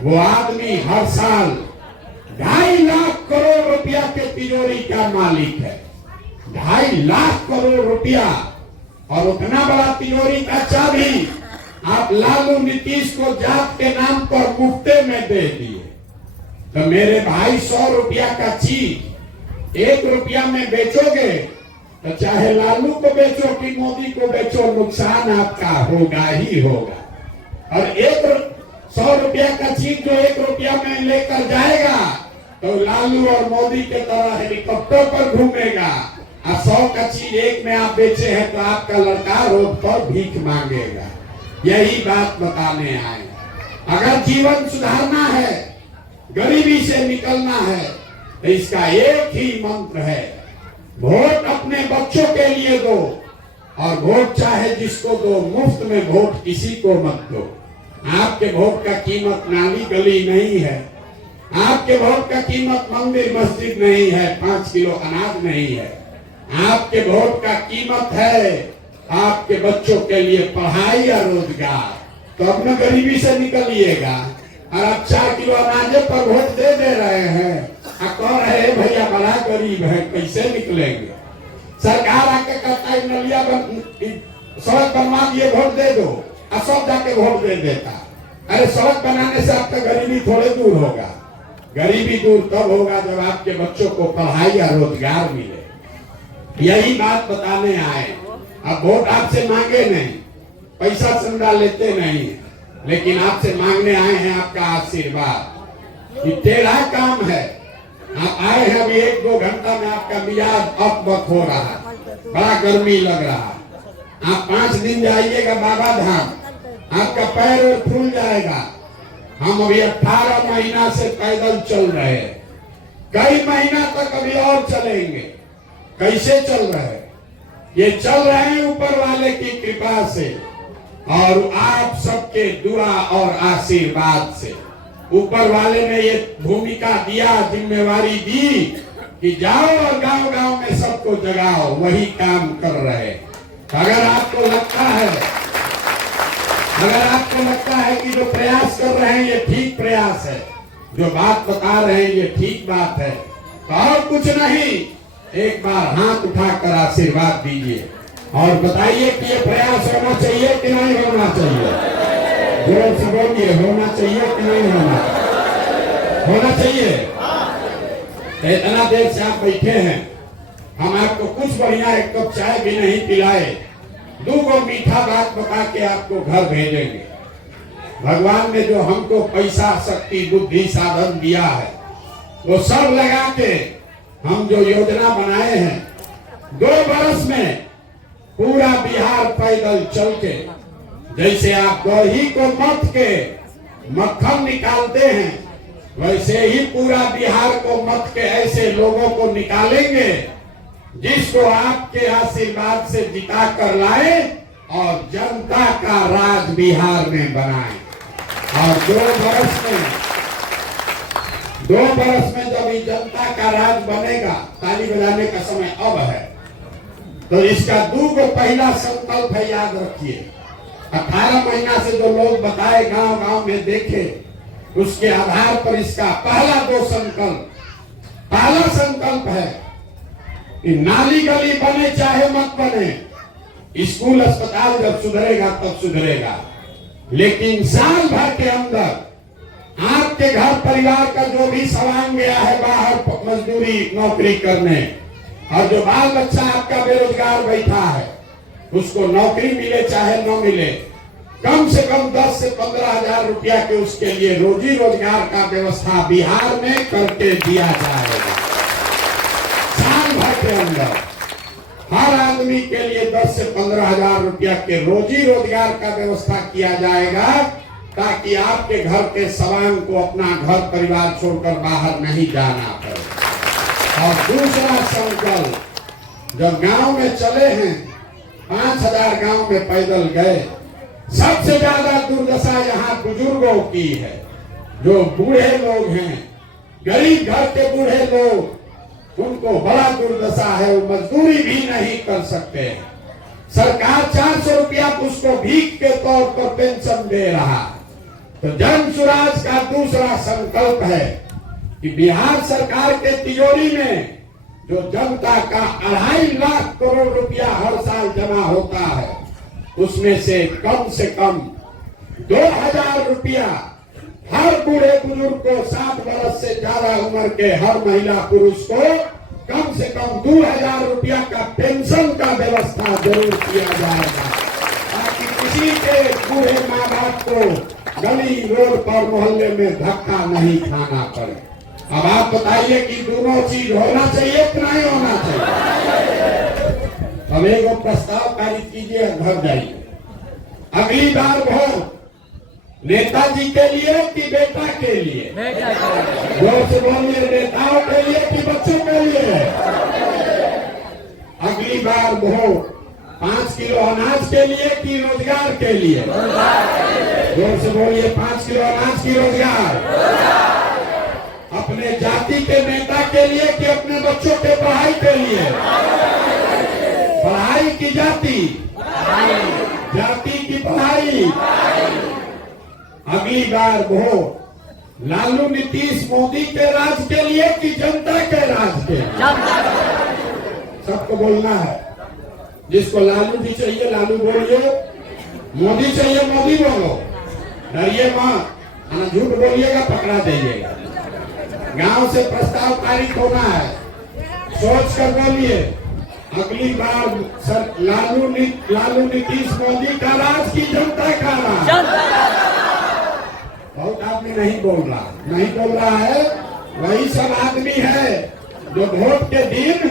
वो आदमी हर साल 2.5 लाख करोड़ रुपया के तिजोरी का मालिक है। 2.5 लाख करोड़ रुपया और उतना बड़ा तिजोरी का चाबी आप लालू नीतीश को जात के नाम पर मुफ्ते में दे दिए। तो मेरे भाई 100 रुपया का चीज 1 रुपया में बेचोगे तो चाहे लालू को बेचो कि मोदी को बेचो, नुकसान आपका होगा ही होगा। और 100 रुपया का चीज जो 1 रुपया में लेकर जाएगा तो लालू और मोदी के तरह हेलीकॉप्टर पर घूमेगा। और 100 का चीज 1 में आप बेचे हैं तो आपका लड़का रोड पर भीख मांगेगा। यही बात बताने आए। अगर जीवन सुधारना है, गरीबी से निकलना है, तो इसका एक ही मंत्र है, वोट अपने बच्चों के लिए दो। और वोट चाहे जिसको दो, मुफ्त में वोट किसी को मत दो। आपके वोट का कीमत नाली गली नहीं है। आपके वोट का कीमत मंदिर मस्जिद नहीं है, 5 किलो अनाज नहीं है। आपके वोट का कीमत है आपके बच्चों के लिए पढ़ाई या रोजगार। तो अपना गरीबी से निकलिएगा। और आप 4 किलो अनाज पर वोट दे रहे हैं और कह रहे हैं भैया बड़ा गरीब है, कैसे निकलेंगे? सरकार आके कहता है नलिया सड़क बनवा दिए, वोट दे दो, और सब जाके वोट दे देता। अरे सड़क बनाने से आपका गरीबी थोड़े दूर होगा। गरीबी दूर तब होगा जब आपके बच्चों को पढ़ाई या रोजगार मिले। यही बात बताने आए। अब वोट आपसे मांगे नहीं, पैसा चंदा लेते नहीं, लेकिन आपसे मांगने आए हैं आपका आशीर्वाद। ये टेढ़ा काम है। आप आए हैं अभी 1-2 घंटा में आपका मिजाज अकबक हो रहा है, बड़ा गर्मी लग रहा है। आप 5 दिन जाइएगा बाबा धाम, आपका पैर फूल जाएगा। हम अभी 18 महीना से पैदल चल रहे हैं, कई महीना तक अभी और चलेंगे। कैसे चल रहे हैं? ये चल रहे हैं ऊपर वाले की कृपा से और आप सबके दुआ और आशीर्वाद से। ऊपर वाले ने ये भूमिका दिया, जिम्मेवारी दी कि जाओ और गांव-गांव में सबको जगाओ, वही काम कर रहे। अगर आपको लगता है कि जो प्रयास कर रहे हैं ये ठीक प्रयास है, जो बात बता रहे हैं ये ठीक बात है, तो और कुछ नहीं, एक बार हाथ उठाकर आशीर्वाद दीजिए और बताइए कि ये प्रयास होना चाहिए कि नहीं होना चाहिए। जोर से बोलिए, होना चाहिए कि नहीं होना चाहिए। इतना देर से आप बैठे हैं, हम आपको कुछ बढ़िया एक कप चाय भी नहीं पिलाए, 2 मीठा बात बता के आपको घर भेजेंगे। भगवान ने जो हमको पैसा, शक्ति, बुद्धि, साधन दिया है, वो सब लगा के हम जो योजना बनाए हैं, 2 बरस में पूरा बिहार पैदल चल के, जैसे आप दही को मथ के मक्खन निकालते हैं, वैसे ही पूरा बिहार को मत के ऐसे लोगों को निकालेंगे जिसको आपके आशीर्वाद से जिता कर लाए और जनता का राज बिहार में बनाए। और 2 बरस में जब ये जनता का राज बनेगा, ताली बजाने का समय अब है, तो इसका 2 पहला संकल्प है, याद रखिए। 18 महीना से जो लोग बताए, गांव गांव में देखे, उसके आधार पर इसका पहला 2 संकल्प। पहला संकल्प है कि नाली गली बने चाहे मत बने, स्कूल अस्पताल जब सुधरेगा तब सुधरेगा, लेकिन साल भर के अंदर आपके घर परिवार का जो भी सामान गया है बाहर मजदूरी नौकरी करने, और जो बाल बच्चा आपका बेरोजगार बैठा है, उसको नौकरी मिले चाहे न मिले, कम से कम 10 से 15 हजार रुपया के उसके लिए रोजी रोजगार का व्यवस्था बिहार में करके दिया जाएगा। साल भर के अंदर हर आदमी के लिए 10 से 15 हजार रुपया के रोजी रोजगार का व्यवस्था किया जाएगा, ताकि आपके घर के सामान को अपना घर परिवार छोड़कर बाहर नहीं जाना पड़े। और दूसरा संकल्प, जब गांव में चले हैं, 5000 गांव में पैदल गए, सबसे ज्यादा दुर्दशा यहाँ बुजुर्गों की है। जो बूढ़े लोग हैं, गरीब घर के बूढ़े लोग, उनको बड़ा दुर्दशा है, वो मजदूरी भी नहीं कर सकते। सरकार 400 रुपया उसको भीख के तौर पर पेंशन दे रहा। तो जन सुराज का दूसरा संकल्प है कि बिहार सरकार के तिजोरी में जो जनता का 2.5 लाख करोड़ रुपया हर साल जमा होता है, उसमें से कम 2000 रुपया हर बूढ़े बुजुर्ग को, 60 वर्ष से ज्यादा उम्र के हर महिला पुरुष को कम से कम 2000 रुपया का पेंशन का व्यवस्था जरूर किया जाएगा, ताकि किसी के बूढ़े माँ बाप को गली रोड पर मोहल्ले में धक्का नहीं खाना पड़े। अब आप बताइए कि दोनों चीज होना चाहिए कि नहीं होना चाहिए। अब एक प्रस्ताव पारित कीजिए, घर जाइए। अगली बार वोट नेताजी के लिए कि बेटा के लिए? जोर से बोलिए, नेताओं के लिए कि बच्चों के लिए? अगली बार वोट 5 किलो अनाज के लिए कि रोजगार के लिए? जोर से बोलिए, 5 किलो अनाज की रोजगार। अपने जाति के नेता के लिए कि अपने बच्चों के पढ़ाई के लिए? पढ़ाई की जाति, जाति की पढ़ाई। अगली बार वोट लालू नीतीश मोदी के राज के लिए कि जनता के राज के? सबको बोलना है। जिसको लालू जी चाहिए लालू बोलिए, मोदी चाहिए मोदी बोलो, डरिए मत, झूठ बोलिएगा पकड़ा दीजिएगा। गांव से प्रस्ताव पारित होना है, सोच कर बोलिए। अगली बार सर लालू नीतीश मोदी का राज की जनता का राज? बहुत आदमी नहीं बोल रहा है। वही सब आदमी है जो वोट के दिन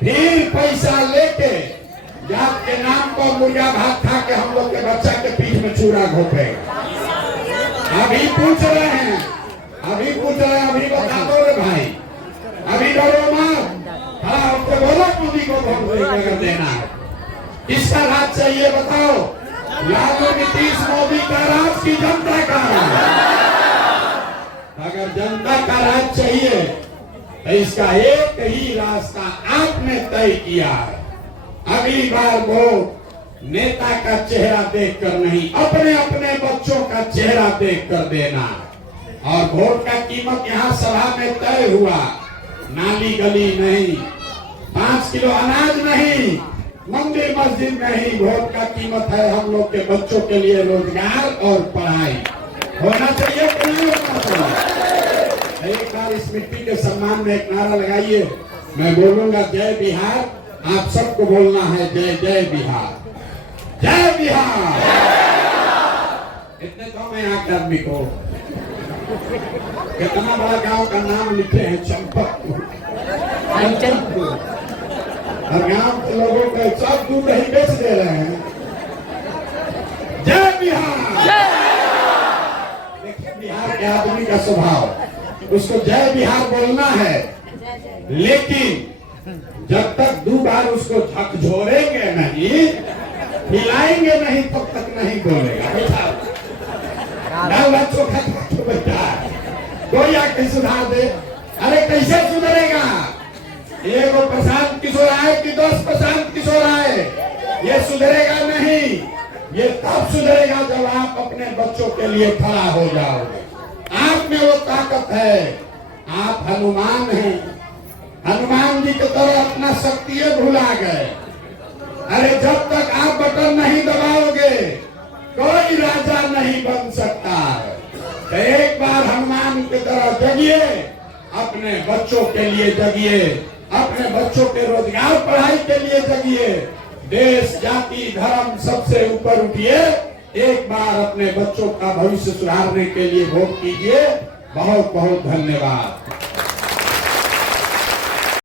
फिर पैसा लेके जात के नाम पर मुर्गा भात खा के हम लोग के बच्चा के पीठ में चूड़ा घोपेगा। अभी पूछ रहे हैं, अभी बता दो रे भाई, अभी डरो मत। हाँ, उसको बोलो मोदी को वोट देना है। किसका राज चाहिए बताओ? लालू नीतीश मोदी का राज की जनता का राज? अगर जनता का राज चाहिए तो इसका एक ही रास्ता आपने तय किया है। अगली बार वोट नेता का चेहरा देखकर नहीं, अपने अपने बच्चों का चेहरा देखकर देना है। और वोट का कीमत यहाँ सभा में तय हुआ, नाली गली नहीं, 5 किलो अनाज नहीं, मंदिर मस्जिद नहीं, वोट का कीमत है हम लोग के बच्चों के लिए रोजगार और पढ़ाई। होना चाहिए कि नहीं होना चाहिए? एक बार इस मिट्टी के सम्मान में एक नारा लगाइए, मैं बोलूंगा जय बिहार, आप सबको बोलना है जय जय बिहार, जय बिहार। इतने तो मैं यहाँ के आदमी को कितना बड़ा गांव का नाम लिखे हैं, चंपकपुर, और गांव के लोगों को सब दूध ही बेच दे रहे हैं। जय बिहार। देखिए बिहार के आदमी का स्वभाव, उसको जय बिहार बोलना है, लेकिन जब तक 2 बार उसको झकझोरेंगे नहीं, हिलाएंगे नहीं, तब तक नहीं बोलेगा। चोखा बैठा कोई आके सुधार दे, अरे कैसे सुधरेगा? एगो प्रशांत किशोर आए कि 10 प्रशांत किशोर आए, ये सुधरेगा नहीं। ये तब सुधरेगा जब आप अपने बच्चों के लिए खड़ा हो जाओगे। आप में वो ताकत है, आप हनुमान हैं, हनुमान जी की तरह अपना शक्ति भुला गए। अरे जब तक आप बटन नहीं दबाओगे कोई राजा नहीं बन सकता है। तो एक बार हनुमान की तरह जगिए, अपने बच्चों के लिए जगिए, अपने बच्चों के रोजगार पढ़ाई के लिए जगिए, देश जाति धर्म सबसे ऊपर उठिए। एक बार अपने बच्चों का भविष्य सुधारने के लिए वोट कीजिए। बहुत बहुत धन्यवाद।